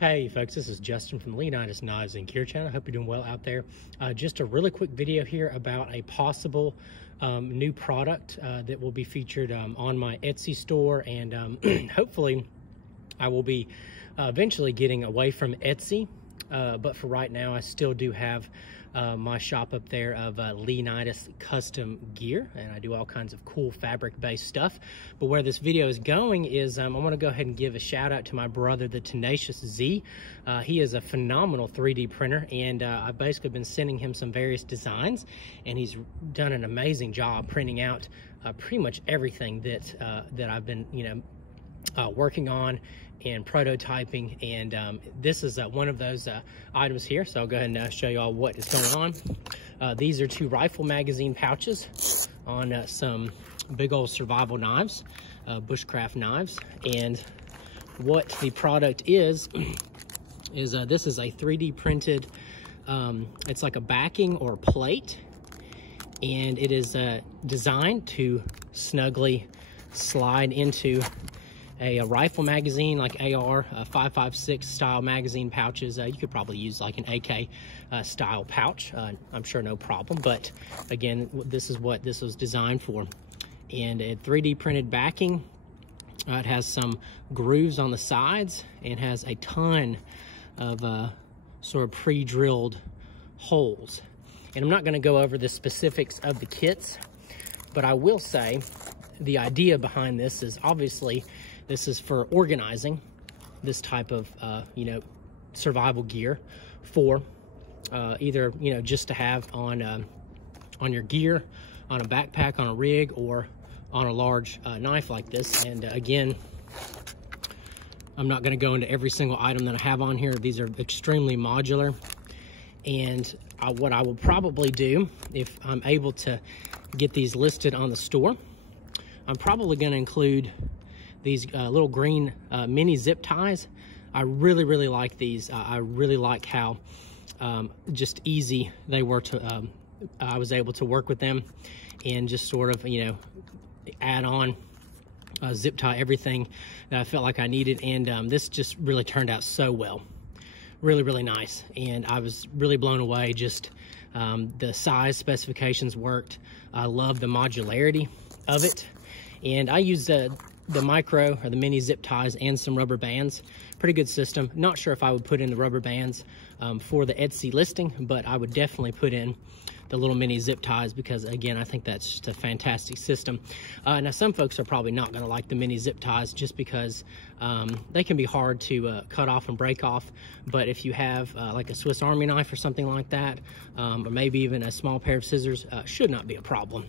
Hey folks, this is Justin from the Leonidas Knives and Gear channel. I hope you're doing well out there. Just a really quick video here about a possible new product that will be featured on my Etsy store, and hopefully I will be eventually getting away from Etsy. But for right now, I still do have my shop up there of Leonidas Custom Gear, and I do all kinds of cool fabric-based stuff. But where this video is going is I want to go ahead and give a shout out to my brother, the Tenacious Z. He is a phenomenal 3D printer, and I've basically been sending him some various designs, and he's done an amazing job printing out pretty much everything that I've been, working on and prototyping, and this is one of those items here. So I'll go ahead and show you all what is going on. These are two rifle magazine pouches on some big old survival knives, Bushcraft knives. And what the product is this is a 3D printed, it's like a backing or plate, and it is designed to snugly slide into a rifle magazine, like AR 5.56 style magazine pouches. You could probably use like an AK style pouch. I'm sure no problem. But again, this is what this was designed for. And a 3D printed backing. It has some grooves on the sides and has a ton of sort of pre-drilled holes. And I'm not going to go over the specifics of the kits, but I will say the idea behind this is obviously this is for organizing this type of, survival gear for either, just to have on your gear, on a backpack, on a rig, or on a large knife like this. And again, I'm not going to go into every single item that I have on here. These are extremely modular. And what I will probably do, if I'm able to get these listed on the store, I'm probably going to include these little green mini zip ties. I really like these. I really like how just easy they were to, I was able to work with them and just sort of, add on, zip tie everything that I felt like I needed. And this just really turned out so well. Really nice. And I was really blown away. Just the size specifications worked. I love the modularity of it. And I used the micro or the mini zip ties and some rubber bands. Pretty good system. Not sure if I would put in the rubber bands for the Etsy listing, but I would definitely put in the little mini zip ties because, again, I think that's just a fantastic system. Now, some folks are probably not going to like the mini zip ties just because they can be hard to cut off and break off. But if you have like a Swiss Army knife or something like that, or maybe even a small pair of scissors, should not be a problem.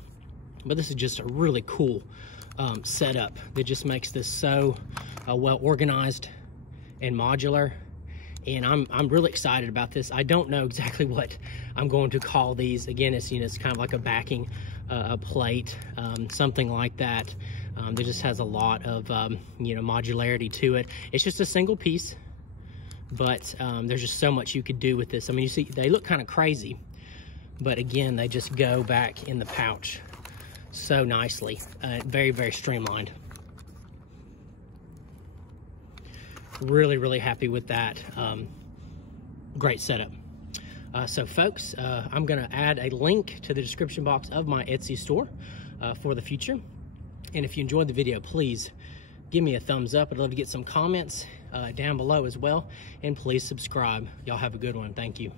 But this is just a really cool setup that just makes this so well organized and modular, and I'm really excited about this. I don't know exactly what I'm going to call these. Again, it's it's kind of like a backing, a plate, something like that. That just has a lot of modularity to it. It's just a single piece, but there's just so much you could do with this. I mean, you see they look kind of crazy, but again, they just go back in the pouch so nicely. Very streamlined. Really happy with that. Great setup. So folks, I'm gonna add a link to the description box of my Etsy store for the future. And if you enjoyed the video, please give me a thumbs up. I'd love to get some comments down below as well. And please subscribe. Y'all have a good one. Thank you.